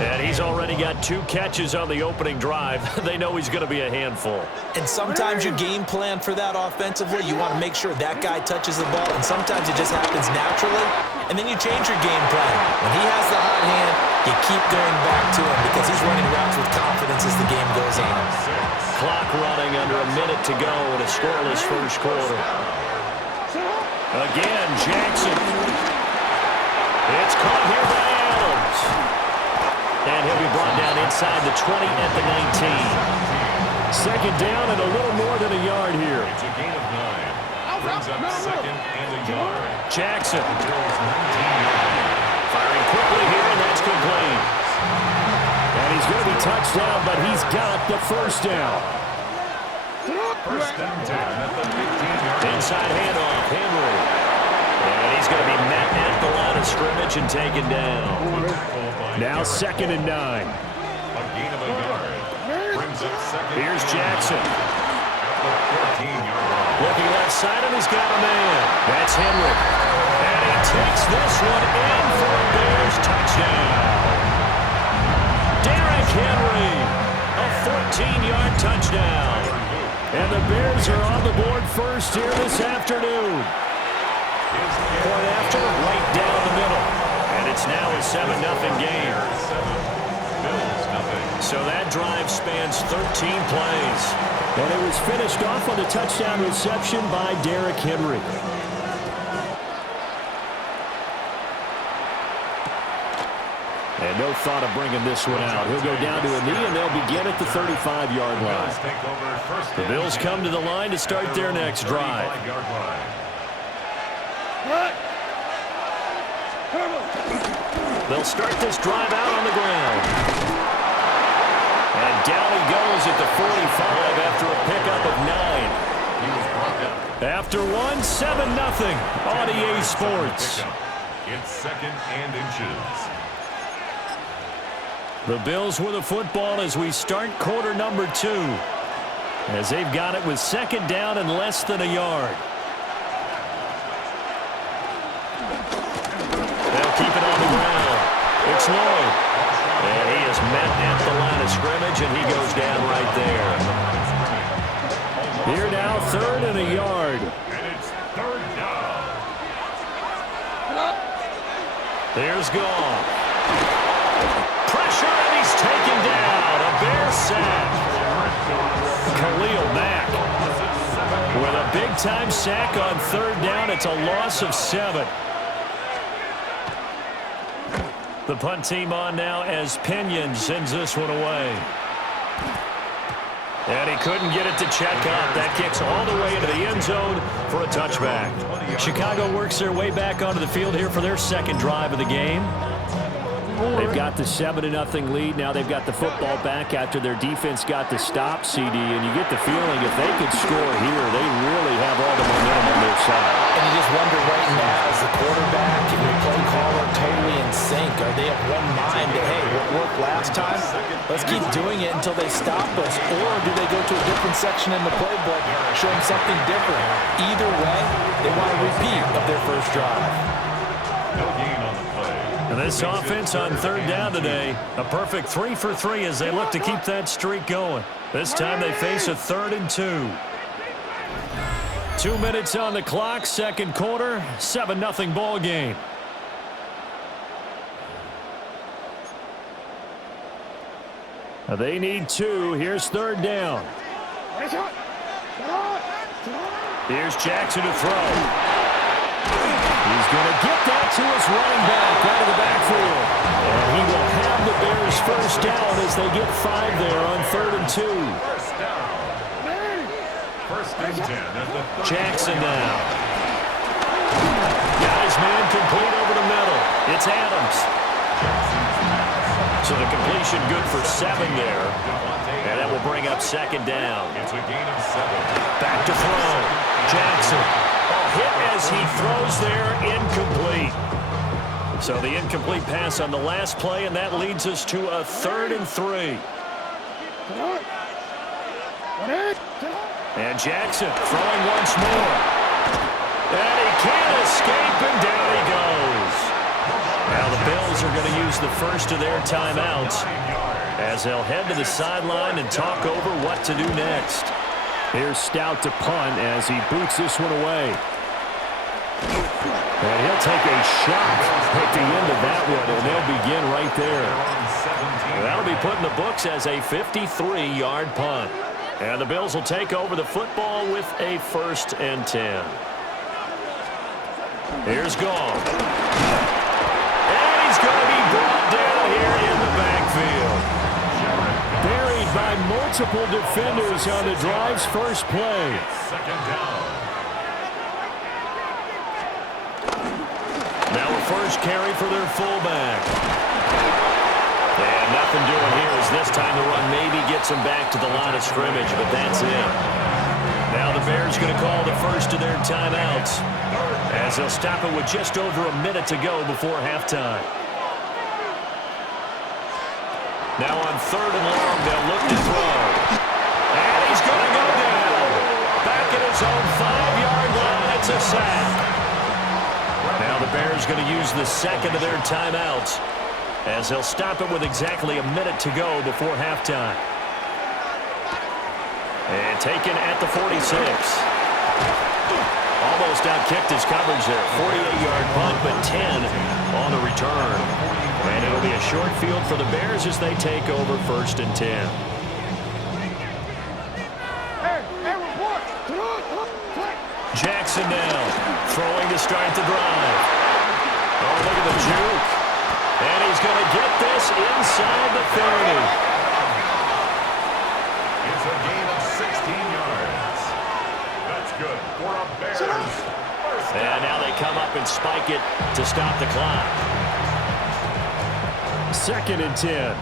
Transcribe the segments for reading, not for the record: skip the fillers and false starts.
And he's already got 2 catches on the opening drive. They know he's going to be a handful. And sometimes you game plan for that offensively. You want to make sure that guy touches the ball, and sometimes it just happens naturally, and then you change your game plan. When he has the hot hand, you keep going back to him because he's running routes with confidence as the game goes on. Clock running under a minute to go in a scoreless first quarter. Again, Jackson. It's caught here by Adams. And he'll be brought down inside the 20 at the 19. Second down and a little more than a yard here. It's a gain of 9. Brings up second and a yard. Jackson. Firing quickly here, and that's complete. And he's going to be touched down, but he's got the first down. First and 10 at the 15-yard line. Inside handoff, Henry. And he's going to be met at the line of scrimmage and taken down. Now second and 9. A gain of a yard. Brings up second. Here's Jackson. At the 14-yard line. Looking left side, and he's got a man. That's Henry. And he takes this one in for a Bears touchdown. Derrick Henry, a 14-yard touchdown. And the Bears are on the board first here this afternoon. Point after, right down the middle. And it's now a 7-0 game. So that drive spans 13 plays. And it was finished off on the touchdown reception by Derrick Henry. And no thought of bringing this one out. He'll go down to a knee, and they'll begin at the 35-yard line. The Bills come to the line to start their next drive. They'll start this drive out on the ground. And down he goes at the 45 after a pickup of 9. After one, 7-0 on EA Sports. It's second and inches. The Bills with the football as we start quarter number 2. As they've got it with second down and less than a yard. They'll keep it on the ground. It's Lloyd. And he is met at the line of scrimmage, and he goes down right there. Here now, third and a yard. And it's third down. There's Goff. Pressure, and he's taken down. A Bear sack. Khalil Mack with a big-time sack on third down. It's a loss of 7. The punt team on now as Pinion sends this one away. And he couldn't get it to check up. That kicks all the way into the end zone for a touchback. Chicago works their way back onto the field here for their second drive of the game. They've got the 7-0 lead. Now they've got the football back after their defense got the stop, CD. And you get the feeling if they could score here, they really have all the momentum on their side. And you just wonder right now, as the quarterback and your play caller totally in sync, are they of one mind to, hey, what worked last time? Let's keep doing it until they stop us. Or do they go to a different section in the playbook, showing something different? Either way, they want a repeat of their first drive. No gain on the play. And this offense on third down today, a perfect 3 for 3 as they look to keep that streak going. This time they face a 3rd and 2. 2 minutes on the clock, second quarter, 7-0 ball game. They need 2. Here's third down. Here's Jackson to throw. He's going to get that to his running back out of the backfield. And he will have the Bears first down as they get 5 there on 3rd and 2. First down. First and 10 at the 30. Jackson now. Got his man complete over the middle. It's Adams. So the completion good for 7 there. And that will bring up second down. It's a gain of 7. Back to throw. Jackson. Hit as he throws there, incomplete. So the incomplete pass on the last play, and that leads us to a 3rd and 3. And Jackson throwing once more. And he can't escape, and down he goes. Now the Bills are going to use the first of their timeouts as they'll head to the sideline and talk over what to do next. Here's Stout to punt as he boots this one away. And he'll take a shot at the end of that one, and they'll begin right there. That'll be put in the books as a 53-yard punt. And the Bills will take over the football with a 1st and 10. Here's Gall. And he's going to be brought down here in the backfield. Buried by multiple defenders on the drive's first play. Second down. Now a first carry for their fullback. And nothing doing here as this time the run maybe gets them back to the line of scrimmage, but that's it. Now the Bears going to call the first of their timeouts as they'll stop it with just over a minute to go before halftime. Now on 3rd and long, they'll look to throw. And he's going to go down. Back at his own 5-yard line. It's a sack. Now the Bears going to use the second of their timeouts as they'll stop it with exactly a minute to go before halftime. And taken at the 46. Almost outkicked his coverage there. 48-yard punt, but 10 on the return. And it'll be a short field for the Bears as they take over 1st and 10. Jackson now, throwing to start the drive. Oh, look at the juke. And he's going to get this inside the 30. It's a gain of 16 yards. That's good for a Bears. First down. And now they come up and spike it to stop the clock. 2nd and 10.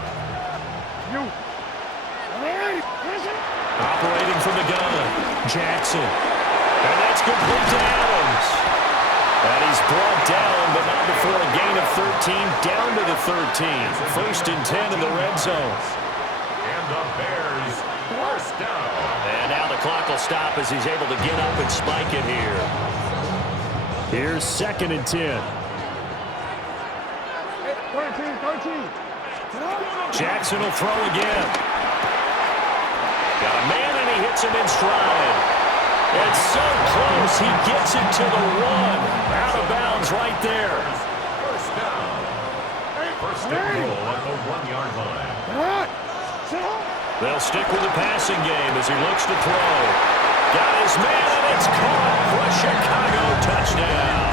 Operating from the gun, Jackson. And that's complete to Adams. And he's brought down, but not before a gain of 13, down to the 13. 1st and 10 in the red zone. And the Bears, first down. And now the clock will stop as he's able to get up and spike it here. Here's 2nd and 10. 13. Jackson will throw again. Got a man and he hits him in stride. It's so close, he gets it to the 1. Out of bounds right there. First down. First and goal at the 1-yard line. They'll stick with the passing game as he looks to throw. Got his man, and it's caught for a Chicago touchdown.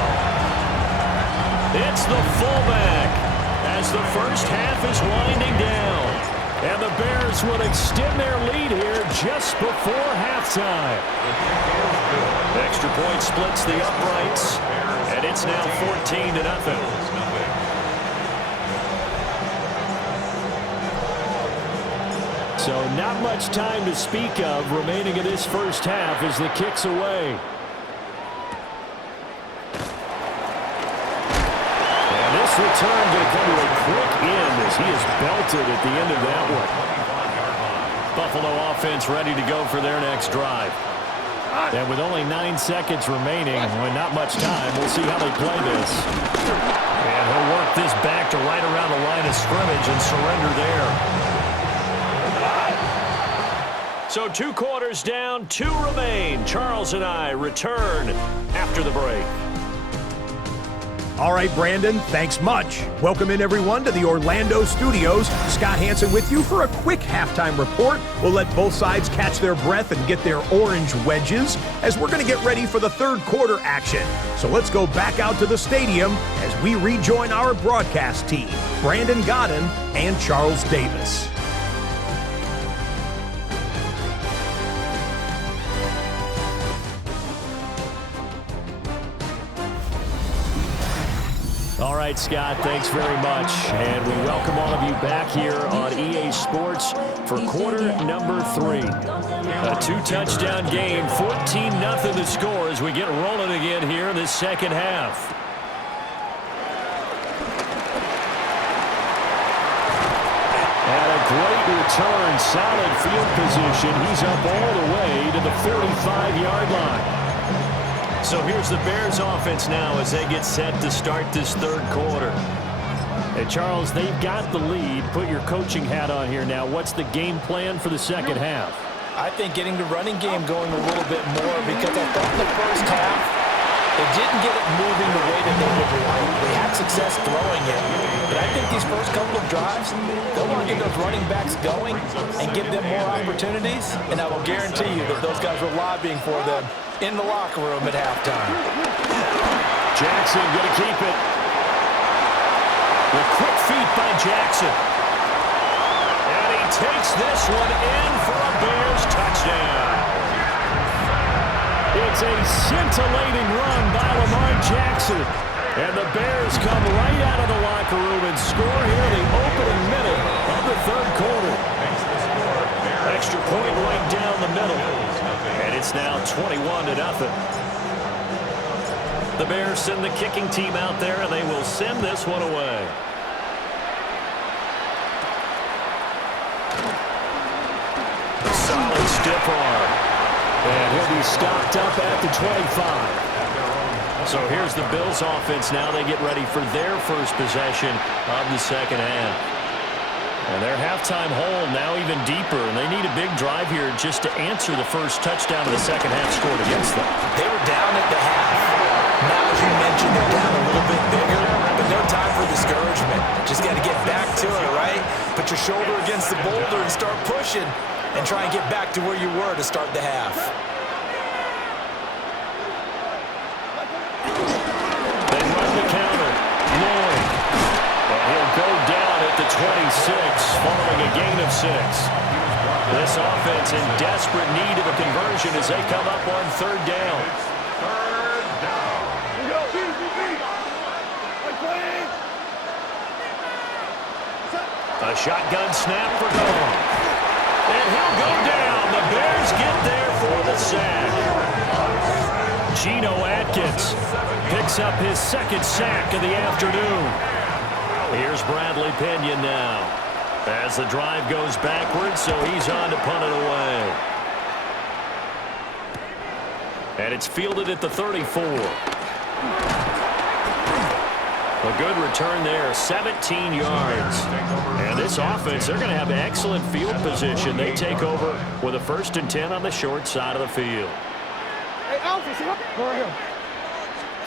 It's the fullback as the first half is winding down. And the Bears will extend their lead here just before halftime. Extra point splits the uprights, and it's now 14-0. So not much time to speak of remaining in this first half as the kick's away. And this return going to come to a quick end as he is belted at the end of that one. Buffalo offense ready to go for their next drive. And with only 9 seconds remaining, with not much time, we'll see how they play this. And he'll work this back to right around the line of scrimmage and surrender there. So 2 quarters down, 2 remain. Charles and I return after the break. All right, Brandon, thanks much. Welcome in, everyone, to the Orlando studios. Scott Hansen with you for a quick halftime report. We'll let both sides catch their breath and get their orange wedges as we're going to get ready for the third quarter action. So let's go back out to the stadium as we rejoin our broadcast team, Brandon Godden and Charles Davis. All right, Scott, thanks very much. And we welcome all of you back here on EA Sports for quarter number 3. A 2-touchdown game, 14-0 the score as we get rolling again here in this second half. And a great return, solid field position. He's up all the way to the 45-yard line. So here's the Bears offense now as they get set to start this third quarter. Hey, Charles, they've got the lead. Put your coaching hat on here now. What's the game plan for the second half? I think getting the running game going a little bit more, because I thought in the first half they didn't get it moving the way that they would like. They had success throwing it, but I think these first couple of drives, they'll want to get those running backs going and give them more opportunities, and I will guarantee you that those guys were lobbying for them in the locker room at halftime. Jackson going to keep it. The quick feet by Jackson. And he takes this one in for a Bears touchdown. It's a scintillating run by Lamar Jackson. And the Bears come right out of the locker room and score here in the opening minute of the third quarter. Extra point right down the middle. And it's now 21-0. The Bears send the kicking team out there, and they will send this one away. A solid stiff arm. And he'll be stopped up at the 25. So here's the Bills offense now. They get ready for their first possession of the second half. And their halftime hole now even deeper, and they need a big drive here just to answer the first touchdown of the second half scored against them. They were down at the half. Now, as you mentioned, they're down a little bit bigger, but no time for discouragement. Just got to get back to it, right? Put your shoulder against the boulder and start pushing and try and get back to where you were to start the half. They run the counter. Lloyd. And he'll go down at the 26 following a gain of 6. This offense in desperate need of a conversion as they come up on third down. A shotgun snap for Goff. And he'll go down. The Bears get there for the sack. Geno Atkins picks up his second sack of the afternoon. Here's Bradley Pinion now as the drive goes backwards, so he's on to punt it away. And it's fielded at the 34. A good return there, 17 yards. And this offense, they're going to have excellent field position. They take over with a 1st and 10 on the short side of the field. Hey, Alpha, sit up. Go right here.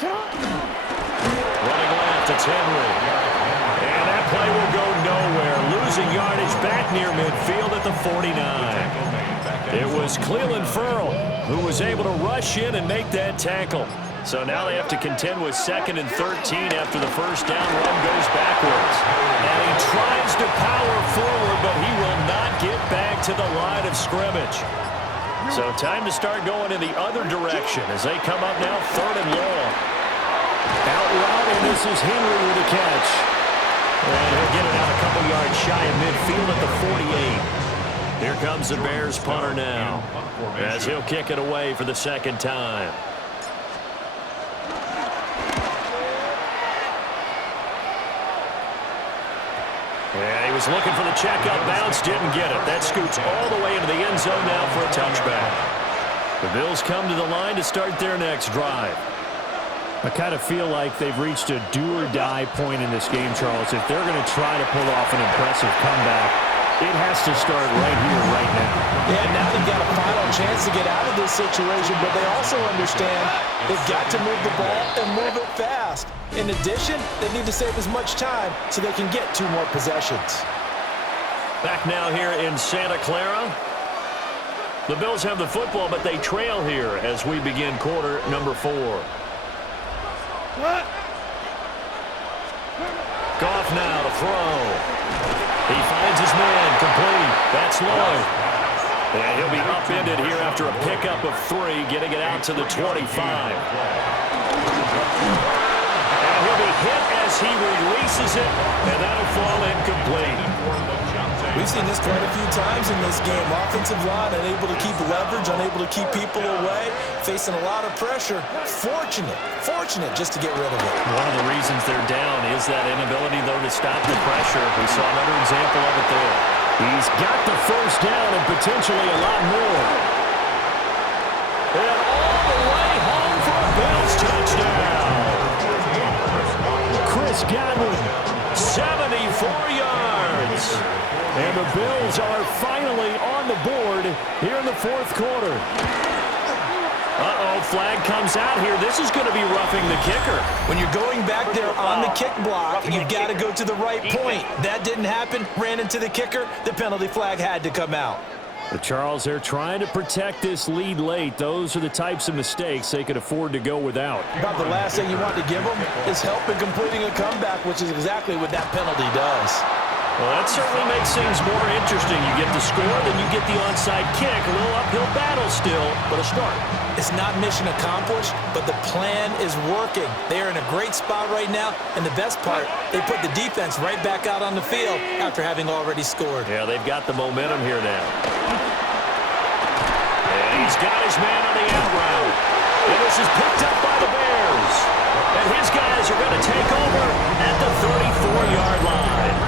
Sit up. Running left, it's Henry. And that play will go nowhere. Losing yardage back near midfield at the 49. It was Clelin Ferrell who was able to rush in and make that tackle. So now they have to contend with 2nd and 13 after the first down run goes backwards. And he tries to power forward, but he will not get back to the line of scrimmage. So time to start going in the other direction as they come up now 3rd and long. Out route, and this is Henry with the catch. And he'll get it out a couple yards shy of midfield at the 48. Here comes the Bears punter now as he'll kick it away for the second time. Yeah, he was looking for the checkup bounce, didn't get it. That scoots all the way into the end zone now for a touchback. The Bills come to the line to start their next drive. I kind of feel like they've reached a do-or-die point in this game, Charles. If they're going to try to pull off an impressive comeback, it has to start right here, right now. Yeah, now they've got a final chance to get out of this situation, but they also understand they've got to move the ball and move it fast. In addition, they need to save as much time so they can get 2 more possessions. Back now here in Santa Clara. The Bills have the football, but they trail here as we begin quarter number 4. Goff now to throw. He finds his man, complete. That's Lloyd. And he'll be upended here after a pickup of 3, getting it out to the 25. And he'll be hit as he releases it, and that'll fall incomplete. We've seen this quite a few times in this game. Offensive line unable to keep leverage, unable to keep people away, facing a lot of pressure. Fortunate just to get rid of it. One of the reasons they're down is that inability, though, to stop the pressure. We saw another example of it there. He's got the first down and potentially a lot more. And all the way home for a Bills touchdown. Chris Godwin, 7 And the Bills are finally on the board here in the fourth quarter. Uh-oh, flag comes out here. This is going to be roughing the kicker. When you're going back there on the kick block, you've got to go to the right point. That didn't happen. Ran into the kicker. The penalty flag had to come out. The Charles, they're trying to protect this lead late. Those are the types of mistakes they could afford to go without. About the last thing you want to give them is help in completing a comeback, which is exactly what that penalty does. Well, that certainly makes things more interesting. You get the score, then you get the onside kick. A little uphill battle still, but a start. It's not mission accomplished, but the plan is working. They are in a great spot right now, and the best part, they put the defense right back out on the field after having already scored. Yeah, they've got the momentum here now. And he's got his man on the out route. And this is picked up by the Bears. And his guys are going to take over at the 34-yard line.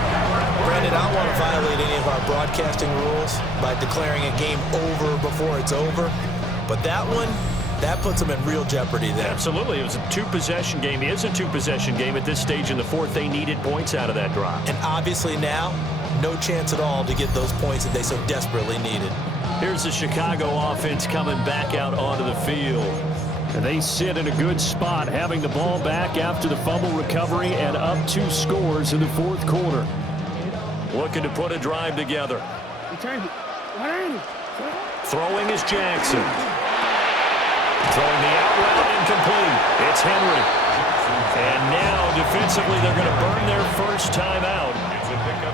Brandon, I don't want to violate any of our broadcasting rules by declaring a game over before it's over. But that one, that puts them in real jeopardy there. Absolutely. It was a two-possession game. It is a two-possession game at this stage in the fourth. They needed points out of that drive. And obviously now, no chance at all to get those points that they so desperately needed. Here's the Chicago offense coming back out onto the field. And they sit in a good spot, having the ball back after the fumble recovery and up 2 scores in the fourth quarter. Looking to put a drive together. Throwing is Jackson. Throwing the out route incomplete. It's Henry. And now defensively they're going to burn their first timeout.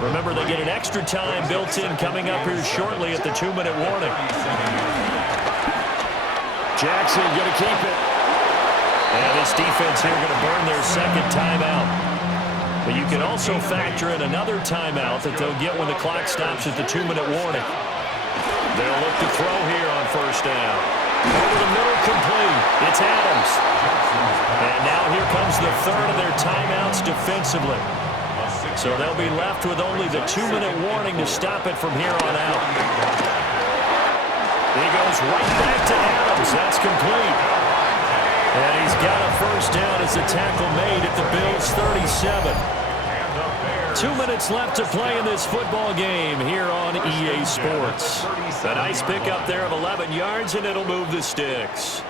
Remember, they get an extra time built in coming up here shortly at the 2-minute warning. Jackson going to keep it. And this defense here going to burn their second timeout. But you can also factor in another timeout that they'll get when the clock stops at the 2-minute warning. They'll look to throw here on first down. Over the middle, complete. It's Adams. And now here comes the third of their timeouts defensively. So they'll be left with only the 2-minute warning to stop it from here on out. He goes right back to Adams. That's complete. And he's got a first down as the tackle made at the Bills' 37. 2 minutes left to play in this football game here on EA Sports. A nice pickup there of 11 yards, and it'll move the sticks.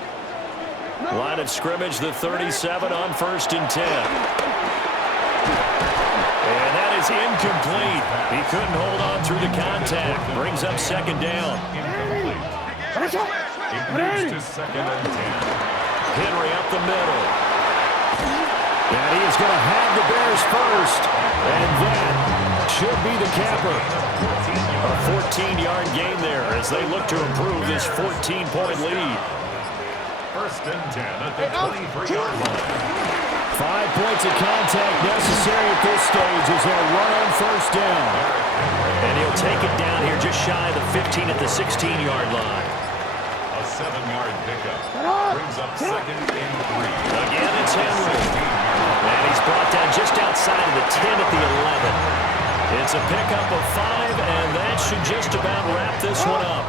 Line of scrimmage, the 37 on 1st and 10. And that is incomplete. He couldn't hold on through the contact. Brings up second down. It moves to 2nd and 10. Henry up the middle. And he is going to have the Bears first. And that should be the capper. A 14-yard gain there as they look to improve this 14-point lead. 1st and 10 at the 23-yard line. 5 points of contact necessary at this stage as they'll run on first down. And he'll take it down here just shy of the 15 at the 16-yard line. A 7-yard pickup. Brings up 2nd and 3. Again, it's Henry. And he's brought down just outside of the 10 at the 11. It's a pickup of 5, and that should just about wrap this one up.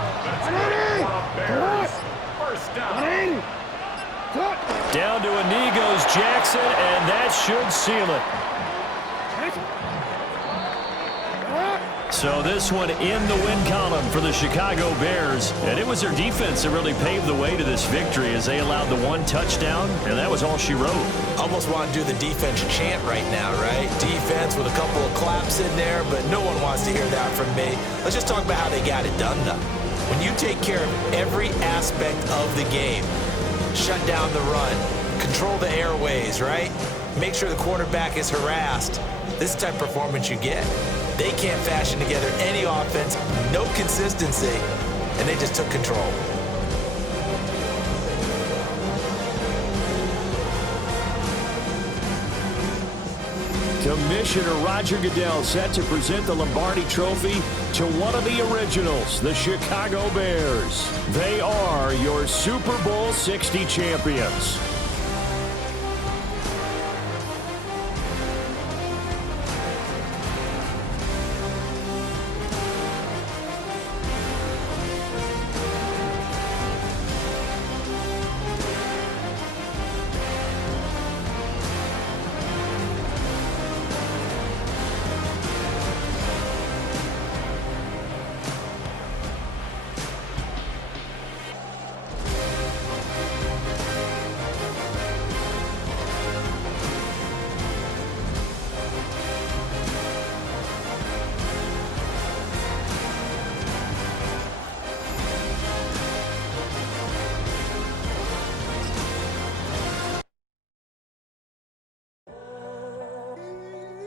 Bears. First down. Down to a knee goes Jackson, and that should seal it. So this one in the win column for the Chicago Bears. And it was their defense that really paved the way to this victory as they allowed the 1 touchdown, and that was all she wrote. Almost want to do the defense chant right now, right? Defense with a couple of claps in there, but no one wants to hear that from me. Let's just talk about how they got it done, though. When you take care of every aspect of the game, shut down the run, control the airways, right? Make sure the quarterback is harassed. This is the type of performance you get. They can't fashion together any offense, no consistency, and they just took control. Commissioner Roger Goodell set to present the Lombardi Trophy to one of the originals, the Chicago Bears. They are your Super Bowl 60 champions.